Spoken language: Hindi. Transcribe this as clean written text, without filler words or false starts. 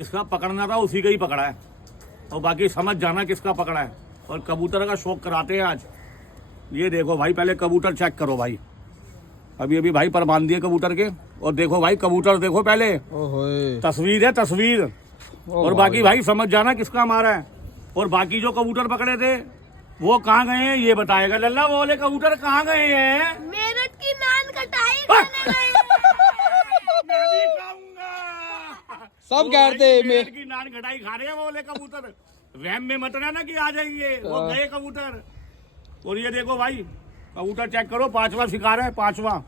जिसका पकड़ना था उसी का ही पकड़ा है, और बाकी समझ जाना किसका पकड़ा है। और कबूतर का शौक कराते हैं आज। ये देखो भाई, पहले कबूतर चेक करो भाई। अभी अभी भाई पर बांध दिए कबूतर के, और देखो भाई कबूतर देखो पहले। तस्वीर है तस्वीर। और बाकी भाई समझ जाना किसका मारा है। और बाकी जो कबूतर पकड़े थे वो कहाँ गए हैं ये बताएगा लल्ला। वो वाले कबूतर कहाँ गए हैं? मेरठ की नान कटाई खाने गए। मैं भी खाऊंगा। सब कहते हैं मेरठ की नान कटाई खा रहे हैं वो वाले कबूतर। वहम में मत रहना कि आ जाएंगे, वो गए कबूतर। और ये देखो भाई कबूतर चेक करो, 5वां शिकार है, 5वां।